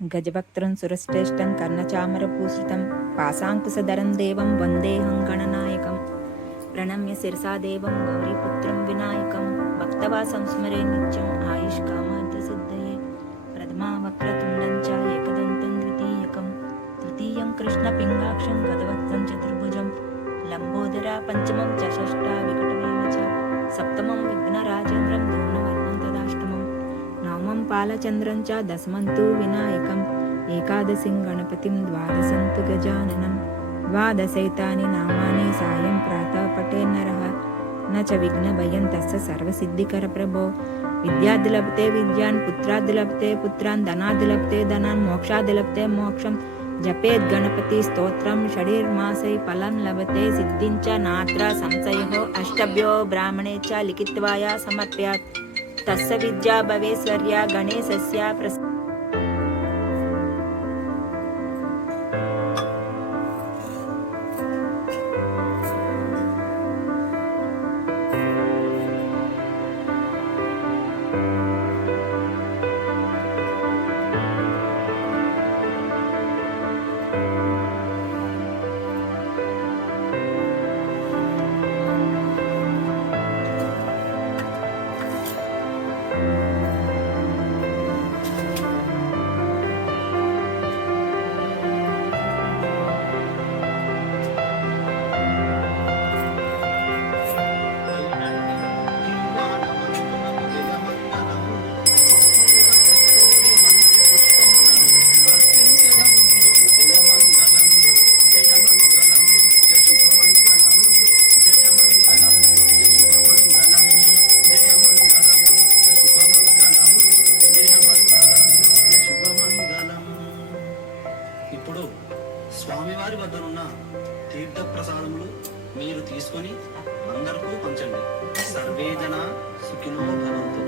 గజభక్త్రం సురశ్రేష్టం కర్ణచామరభూషితం పాశాంకుశధరం దేవం వందేహం గణనాయకం ప్రణమ్య శిరసా దేవం గౌరీపుత్రం వినాయకం భక్తవాసం స్మరే నిత్యం ఆయుష్కామార్థసిద్ధయే ప్రథమా వక్రతుండం చ ఏకదంతం ద్వితీయకం తృతీయం కృష్ణపింగాక్షం గదవక్త్రం చతుర్భుజం లంబోదరా పంచమం చ షష్టా వికటమేవ చ సప్తమం విఘ్నరాజేంద్రం ధూమ్నవర్ణం తదాష్టమం నవమం పాలచంద్రం చ దశమం తు వినాయకం ఏకాదశిం గణపతిం ద్వాదశంతు గజాననం ద్వాదశైతాని నామాని సాయం ప్రాతః పఠే నరః న చ విఘ్నభయం తస్య సర్వసిద్ధికర ప్రభో విద్యార్థి లభతే విద్యాన్ పుత్రార్థి లభతే పుత్రాన్ ధనార్థి లభతే ధనాన్ మోక్షార్థి లభతే మోక్షం జపేద్ గణపతి స్తోత్రం షడీర్మాసై ఫలం లభతే సిద్ధించ నాత్ర సంశయో అష్టభ్యో బ్రాహ్మణే చ లిఖిత్వాయ సమర్ప్యాత్ తస్య విద్యా భవేశ్వర్య గణేశస్య ఇప్పుడు స్వామివారి వద్దనున్న తీర్థ ప్రసాదములు మీరు తీసుకొని అందరికీ పంచండి. సర్వేజన సుఖినో భవంతు.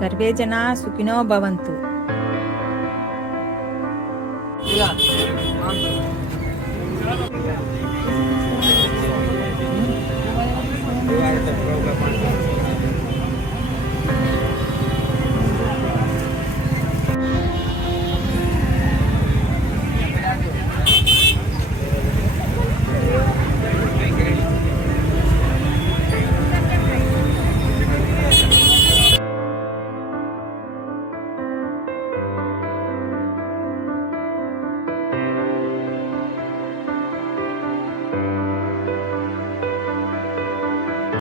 సర్వే జనా సుఖినో భవంతు. You are the program.